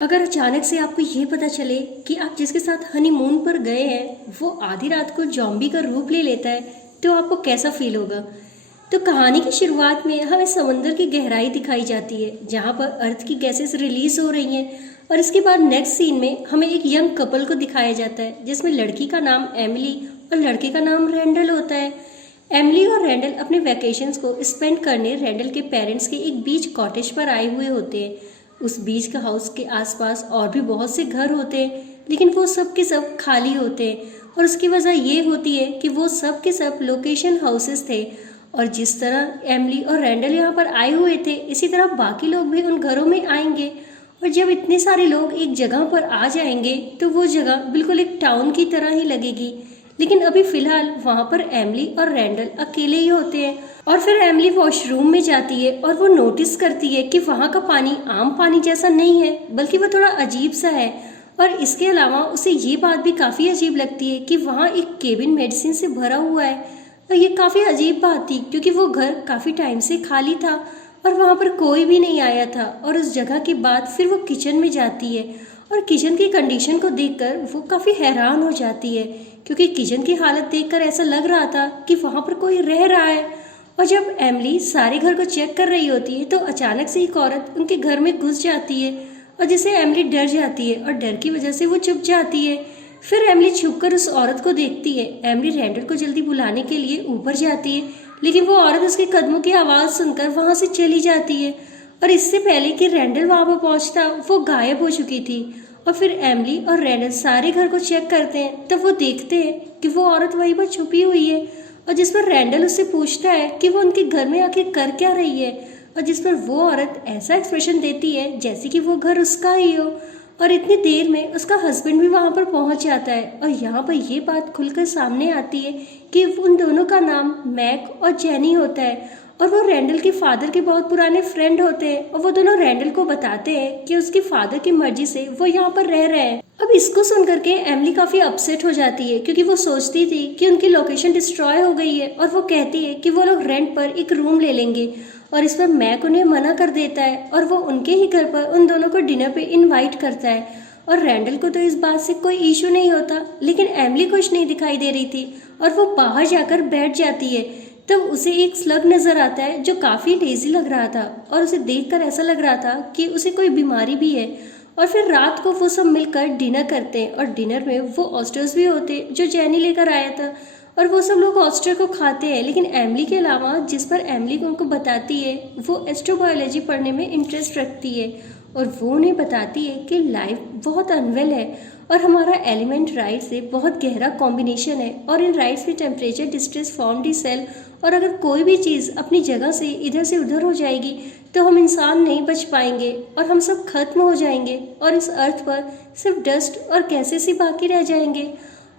अगर अचानक से आपको ये पता चले कि आप जिसके साथ हनीमून पर गए हैं वो आधी रात को जॉम्बी का रूप ले लेता है, तो आपको कैसा फील होगा। तो कहानी की शुरुआत में हमें समंदर की गहराई दिखाई जाती है जहाँ पर अर्थ की गैसेस रिलीज हो रही हैं। और इसके बाद नेक्स्ट सीन में हमें एक यंग कपल को दिखाया जाता है जिसमें लड़की का नाम एमिली और लड़के का नाम रैंडल होता है। एमिली और रैंडल अपने वैकेशंस को स्पेंड करने रैंडल के पेरेंट्स के एक बीच कॉटेज पर आए हुए होते हैं। उस बीच का हाउस के आसपास और भी बहुत से घर होते हैं, लेकिन वो सब के सब खाली होते हैं। और उसकी वजह ये होती है कि वो सब के सब लोकेशन हाउसेस थे। और जिस तरह एमिली और रैंडल यहाँ पर आए हुए थे, इसी तरह बाकी लोग भी उन घरों में आएंगे। और जब इतने सारे लोग एक जगह पर आ जाएंगे तो वो जगह बिल्कुल एक टाउन की तरह ही लगेगी। लेकिन अभी फिलहाल वहाँ पर एमिली और रैंडल अकेले ही होते हैं। और फिर एमिली वॉशरूम में जाती है और वो नोटिस करती है कि वहाँ का पानी आम पानी जैसा नहीं है, बल्कि वो थोड़ा अजीब सा है। और इसके अलावा उसे ये बात भी काफ़ी अजीब लगती है कि वहाँ एक केबिन मेडिसिन से भरा हुआ है। और ये काफ़ी अजीब बात थी क्योंकि वो घर काफ़ी टाइम से खाली था और वहाँ पर कोई भी नहीं आया था। और उस जगह के बाद फिर वो किचन में जाती है और किचन की कंडीशन को देखकर वो काफ़ी हैरान हो जाती है, क्योंकि किचन की हालत देखकर ऐसा लग रहा था कि वहाँ पर कोई रह रहा है। और जब एमिली सारे घर को चेक कर रही होती है तो अचानक से एक औरत उनके घर में घुस जाती है और जिससे एमिली डर जाती है और डर की वजह से वो चुप जाती है। फिर एमिली छुपकर उस औरत को देखती है। एमिली रैंडल को जल्दी बुलाने के लिए ऊपर जाती है, लेकिन वो औरत उसके कदमों की आवाज़ सुनकर वहाँ से चली जाती है। और इससे पहले कि रैंडल वहाँ पर पहुँचता वो गायब हो चुकी थी। और फिर एमिली और रैंडल सारे घर को चेक करते हैं, तब वो देखते हैं कि वो औरत वहीं पर छुपी हुई है। और जिस पर रैंडल उससे पूछता है कि वो उनके घर में आके कर क्या रही है, और जिस पर वो औरत ऐसा एक्सप्रेशन देती है जैसे कि वो घर उसका ही हो। और इतनी देर में उसका हस्बैंड भी वहाँ पर पहुँच जाता है और यहाँ पर ये बात खुलकर सामने आती है कि उन दोनों का नाम मैक और जेनी होता है और वो रैंडल के फादर के बहुत पुराने फ्रेंड होते हैं। और वो दोनों रैंडल को बताते हैं कि उसके फादर की मर्जी से वो यहाँ पर रह रहे हैं। अब इसको सुन करके एमिली काफ़ी अपसेट हो जाती है, क्योंकि वो सोचती थी कि उनकी लोकेशन डिस्ट्रॉय हो गई है। और वो कहती है कि वो लोग रेंट पर एक रूम ले लेंगे। और इस पर मैक उन्हें मना कर देता है और वो उनके ही घर पर उन दोनों को डिनर पे इनवाइट करता है। और रैंडल को तो इस बात से कोई इशू नहीं होता, लेकिन एमिली खुश नहीं दिखाई दे रही थी और वो बाहर जाकर बैठ जाती है। तब उसे एक स्लग नजर आता है जो काफ़ी लेजी लग रहा था और उसे देखकर ऐसा लग रहा था कि उसे कोई बीमारी भी है। और फिर रात को वो सब मिलकर डिनर करते हैं और डिनर में वो ऑस्टर्स भी होते जो जेनी लेकर आया था। और वो सब लोग ऑस्टर को खाते हैं, लेकिन एमिली के अलावा, जिस पर एमिली उनको बताती है वो एस्ट्रोबायोलॉजी पढ़ने में इंटरेस्ट रखती है। और वो उन्हें बताती है कि लाइफ बहुत अनवेल है और हमारा एलिमेंट राइट से बहुत गहरा कॉम्बिनेशन है और इन राइट्स में temperature distress form the cell. और अगर कोई भी चीज़ अपनी जगह से इधर हो जाएगी तो हम इंसान नहीं बच पाएंगे और हम सब खत्म हो जाएंगे और इस अर्थ पर सिर्फ डस्ट और गैसेस ही बाकी रह जाएंगे।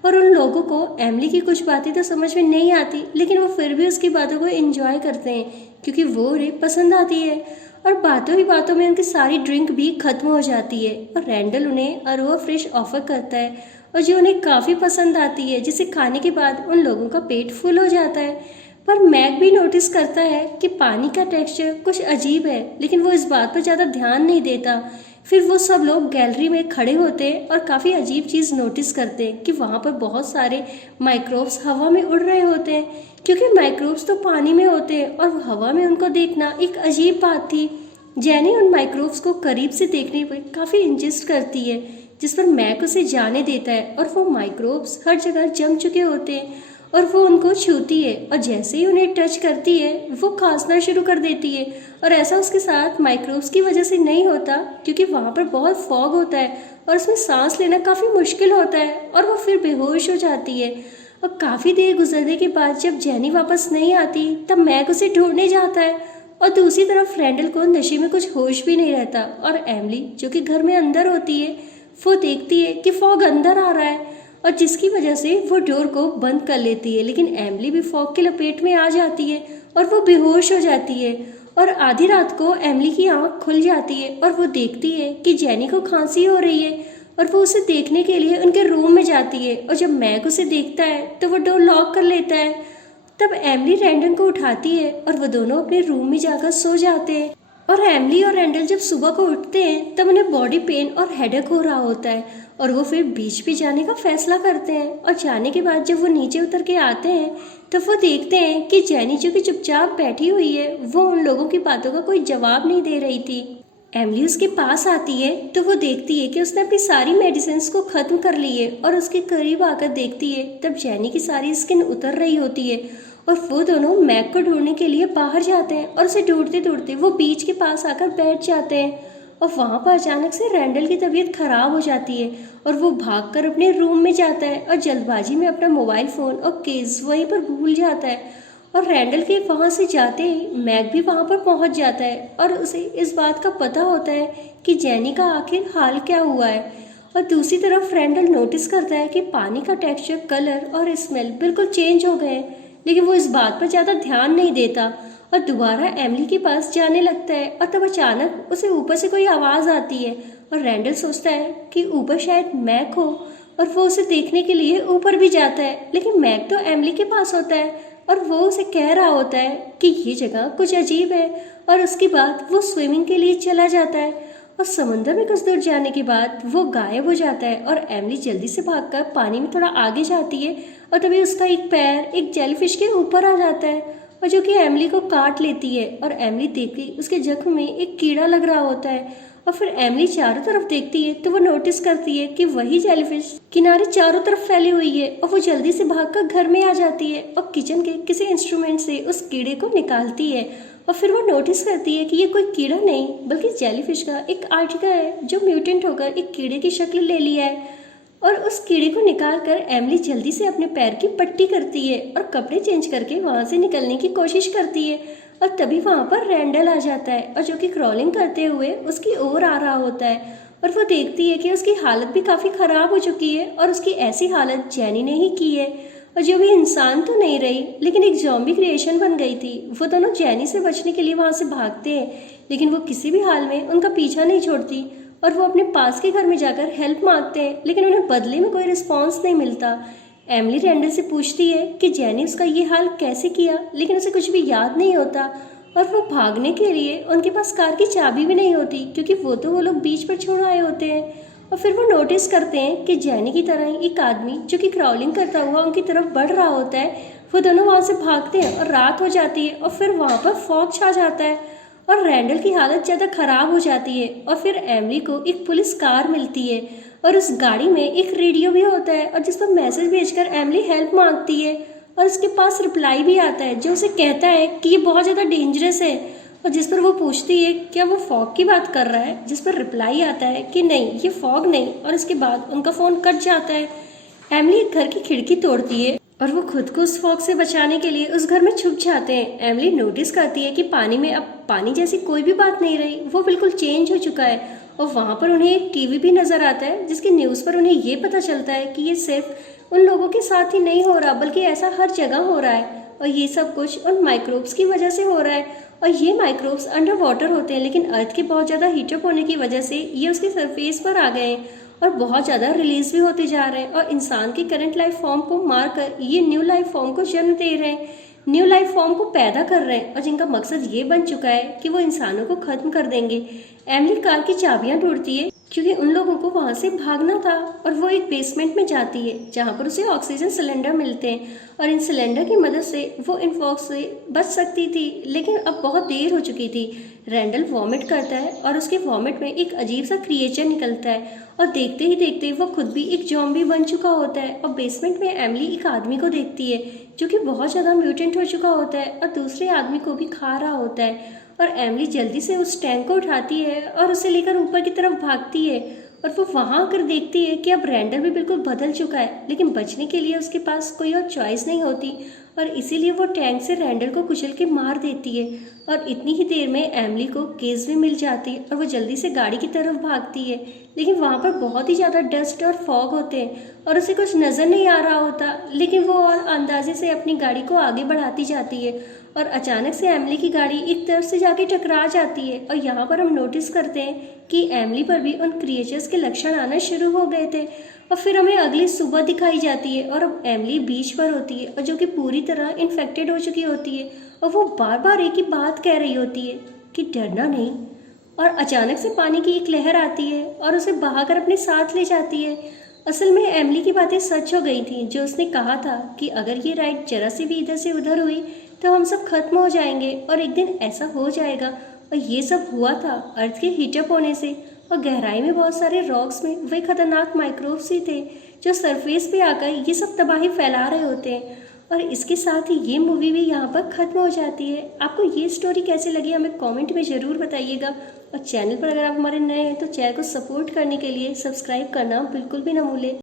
और उन लोगों को एमिली की कुछ बातें तो समझ में नहीं आती, लेकिन वो फिर भी उसकी बातों को एंजॉय करते हैं क्योंकि वो उन्हें पसंद आती है। और बातों ही बातों में उनकी सारी ड्रिंक भी खत्म हो जाती है और रैंडल उन्हें अरोआ फ्रेश ऑफर करता है और जो उन्हें काफ़ी पसंद आती है, जिसे खाने के बाद उन लोगों का पेट फुल हो जाता है। पर मैक भी नोटिस करता है कि पानी का टेक्सचर कुछ अजीब है, लेकिन वो इस बात पर ज़्यादा ध्यान नहीं देता। फिर वो सब लोग गैलरी में खड़े होते हैं और काफ़ी अजीब चीज़ नोटिस करते हैं कि वहाँ पर बहुत सारे माइक्रोब्स हवा में उड़ रहे होते हैं, क्योंकि माइक्रोब्स तो पानी में होते हैं और हवा में उनको देखना एक अजीब बात थी। जेनी उन माइक्रोब्स को करीब से देखने पर काफ़ी इंजिस्ट करती है, जिस पर मैक उसे जाने देता है और वो माइक्रोब्स हर जगह जम चुके होते हैं और वो उनको छूती है और जैसे ही उन्हें टच करती है वो खांसना शुरू कर देती है। और ऐसा उसके साथ माइक्रोब्स की वजह से नहीं होता, क्योंकि वहाँ पर बहुत फॉग होता है और उसमें सांस लेना काफ़ी मुश्किल होता है और वो फिर बेहोश हो जाती है। और काफ़ी देर गुजरने के बाद जब जेनी वापस नहीं आती तब मैक उसे ढूंढने जाता है और दूसरी तरफ रैंडल को नशे में कुछ होश भी नहीं रहता। और एमिली जो कि घर में अंदर होती है वो देखती है कि फॉग अंदर आ रहा है और जिसकी वजह से वो डोर को बंद कर लेती है, लेकिन एमिली भी फॉग की लपेट में आ जाती है और वो बेहोश हो जाती है। और आधी रात को एमिली की आंख खुल जाती है और वो देखती है कि जेनी को खांसी हो रही है और वो उसे देखने के लिए उनके रूम में जाती है। और जब मैक उसे देखता है तो वो डोर लॉक कर लेता है। तब एमिली रैंडल को उठाती है और वो दोनों अपने रूम में जाकर सो जाते हैं। और एमिली और रैंडल जब सुबह को उठते हैं तब उन्हें बॉडी पेन और हेडेक हो रहा होता है और वो फिर बीच पे जाने का फैसला करते हैं। और जाने के बाद जब वो नीचे उतर के आते हैं तो वो देखते हैं कि जेनी जो कि चुपचाप बैठी हुई है वो उन लोगों की बातों का कोई जवाब नहीं दे रही थी। एमिली उसके पास आती है तो वो देखती है कि उसने अपनी सारी मेडिसिन को खत्म कर ली है और उसके करीब आकर देखती है तब जेनी की सारी स्किन उतर रही होती है और वो दोनों मैग को ढूंढने के लिए बाहर जाते हैं और उसे ढूंढते ढूंढते वो बीच के पास आकर बैठ जाते हैं। और वहाँ पर अचानक से रैंडल की तबीयत खराब हो जाती है और वो भागकर अपने रूम में जाता है और जल्दबाजी में अपना मोबाइल फ़ोन और केस वहीं पर भूल जाता है। और रैंडल के वहाँ से जाते ही मैग भी वहाँ पर पहुँच जाता है और उसे इस बात का पता होता है कि जेनी का आखिर हाल क्या हुआ है। और दूसरी तरफ रैंडल नोटिस करता है कि पानी का टेक्सचर, कलर और स्मेल बिल्कुल चेंज हो गए हैं, लेकिन वो इस बात पर ज़्यादा ध्यान नहीं देता और दोबारा एमिली के पास जाने लगता है। और तब अचानक उसे ऊपर से कोई आवाज़ आती है और रैंडल सोचता है कि ऊपर शायद मैग हो और वो उसे देखने के लिए ऊपर भी जाता है, लेकिन मैग तो एमिली के पास होता है और वो उसे कह रहा होता है कि ये जगह कुछ अजीब है। और उसके बाद वो स्विमिंग के लिए चला जाता है और समुद्र में कुछ दूर जाने के बाद वो गायब हो जाता है और एमिली जल्दी से भागकर पानी में थोड़ा आगे जाती है और तभी उसका एक पैर एक जेलीफिश के ऊपर आ जाता है और जो कि एमिली को काट लेती है। और एमिली देखती उसके जख्म में एक कीड़ा लग रहा होता है और फिर एमिली चारों तरफ देखती है तो वो नोटिस करती है कि वही जेलीफिश किनारे चारों तरफ फैली हुई है और वो जल्दी से भागकर घर में आ जाती है और किचन के किसी इंस्ट्रूमेंट से उस कीड़े को निकालती है। और फिर वो नोटिस करती है कि ये कोई कीड़ा नहीं बल्कि जेलीफिश का एक आर्टिकल है जो म्यूटेंट होकर एक कीड़े की शक्ल ले लिया है। और उस कीड़े को निकाल कर एमिली जल्दी से अपने पैर की पट्टी करती है और कपड़े चेंज करके वहाँ से निकलने की कोशिश करती है। और तभी वहाँ पर रैंडल आ जाता है और जो कि क्रॉलिंग करते हुए उसकी ओर आ रहा होता है और वो देखती है कि उसकी हालत भी काफ़ी ख़राब हो चुकी है और उसकी ऐसी हालत जेनी ने ही की है और जो भी इंसान तो नहीं रही लेकिन एक ज़ॉम्बी क्रिएशन बन गई थी। वो दोनों जेनी से बचने के लिए वहाँ से भागते हैं लेकिन वो किसी भी हाल में उनका पीछा नहीं छोड़ती और वो अपने पास के घर में जाकर हेल्प मांगते हैं लेकिन उन्हें बदले में कोई रिस्पॉन्स नहीं मिलता। एमिली रैंडल से पूछती है कि जेनी उसका ये हाल कैसे किया लेकिन उसे कुछ भी याद नहीं होता और वो भागने के लिए उनके पास कार की चाबी भी नहीं होती क्योंकि वो लोग बीच पर छोड़ आए होते हैं। और फिर वो नोटिस करते हैं कि जेनी की तरह ही एक आदमी जो कि क्राउलिंग करता हुआ उनकी तरफ बढ़ रहा होता है। वो दोनों वहाँ से भागते हैं और रात हो जाती है और फिर वहाँ पर फॉग छा जाता है और रैंडल की हालत ज़्यादा ख़राब हो जाती है। और फिर एमिली को एक पुलिस कार मिलती है और उस गाड़ी में एक रेडियो भी होता है और जिस पर मैसेज भेजकर एमिली हेल्प मांगती है और उसके पास रिप्लाई भी आता है जो उसे कहता है कि ये बहुत ज़्यादा डेंजरस है और जिस पर वो पूछती है क्या वो फॉग की बात कर रहा है, जिस पर रिप्लाई आता है कि नहीं ये फॉग नहीं। और इसके बाद उनका फ़ोन कट जाता है। एमिली एक घर की खिड़की तोड़ती है और वो खुद को उस फॉग से बचाने के लिए उस घर में छुप जाते हैं। एमिली नोटिस करती है कि पानी में अब पानी जैसी कोई भी बात नहीं रही, वो बिल्कुल चेंज हो चुका है। और वहाँ पर उन्हें एक टीवी भी नज़र आता है जिसकी न्यूज़ पर उन्हें ये पता चलता है कि ये सिर्फ उन लोगों के साथ ही नहीं हो रहा बल्कि ऐसा हर जगह हो रहा है और ये सब कुछ उन माइक्रोब्स की वजह से हो रहा है। और ये माइक्रोब्स अंडर वाटर होते हैं लेकिन अर्थ के बहुत ज़्यादा हीटअप होने की वजह से ये उसके सरफेस पर आ गए हैं और बहुत ज़्यादा रिलीज भी होते जा रहे हैं और इंसान की करंट लाइफ फॉर्म को मारकर ये न्यू लाइफ फॉर्म को जन्म दे रहे हैं, न्यू लाइफ फॉर्म को पैदा कर रहे हैं और जिनका मकसद ये बन चुका है कि वो इंसानों को खत्म कर देंगे। एमिली कार की चाबियां ढूंढती है क्योंकि उन लोगों को वहां से भागना था और वो एक बेसमेंट में जाती है जहां पर उसे ऑक्सीजन सिलेंडर मिलते हैं और इन सिलेंडर की मदद से वो इन फॉग से बच सकती थी लेकिन अब बहुत देर हो चुकी थी। रैंडल वॉमिट करता है और उसके वॉमिट में एक अजीब सा क्रिएचर निकलता है और देखते ही देखते वो खुद भी एक ज़ॉम्बी बन चुका होता है। और बेसमेंट में एमिली एक आदमी को देखती है जो कि बहुत ज़्यादा म्यूटेंट हो चुका होता है और दूसरे आदमी को भी खा रहा होता है। और एमिली जल्दी से उस टैंक को उठाती है और उसे लेकर ऊपर की तरफ भागती है और वो वहाँ आकर देखती है कि अब रैंडल भी बिल्कुल बदल चुका है लेकिन बचने के लिए उसके पास कोई और चॉइस नहीं होती और इसीलिए वो टैंक से रैंडल को कुचल के मार देती है। और इतनी ही देर में एमिली को केस भी मिल जाती है और वो जल्दी से गाड़ी की तरफ भागती है लेकिन वहाँ पर बहुत ही ज़्यादा डस्ट और फॉग होते हैं और उसे कुछ नज़र नहीं आ रहा होता लेकिन वो और अंदाजे से अपनी गाड़ी को आगे बढ़ाती जाती है और अचानक से एमिली की गाड़ी एक तरफ से जाके टकरा जाती है। और यहाँ पर हम नोटिस करते हैं कि एमिली पर भी उन क्रिएचर्स के लक्षण आना शुरू हो गए थे और फिर हमें अगली सुबह दिखाई जाती है और अब एमिली बीच पर होती है और जो कि पूरी तरह इन्फेक्टेड हो चुकी होती है और वो बार बार एक ही बात कह रही होती है कि डरना नहीं। और अचानक से पानी की एक लहर आती है और उसे बहाकर अपने साथ ले जाती है। असल में एमिली की बातें सच हो गई थी, जो उसने कहा था कि अगर ये राइड जरा सी भी इधर से उधर हुई तो हम सब खत्म हो जाएंगे, और एक दिन ऐसा हो जाएगा। और ये सब हुआ था अर्थ के हीटअप होने से, और गहराई में बहुत सारे रॉक्स में वही खतरनाक माइक्रोब्स ही थे जो सरफेस पे आकर ये सब तबाही फैला रहे होते हैं। और इसके साथ ही ये मूवी भी यहाँ पर ख़त्म हो जाती है। आपको ये स्टोरी कैसी लगी हमें कमेंट में ज़रूर बताइएगा। और चैनल पर अगर आप हमारे नए हैं तो चैनल को सपोर्ट करने के लिए सब्सक्राइब करना बिल्कुल भी ना भूलें।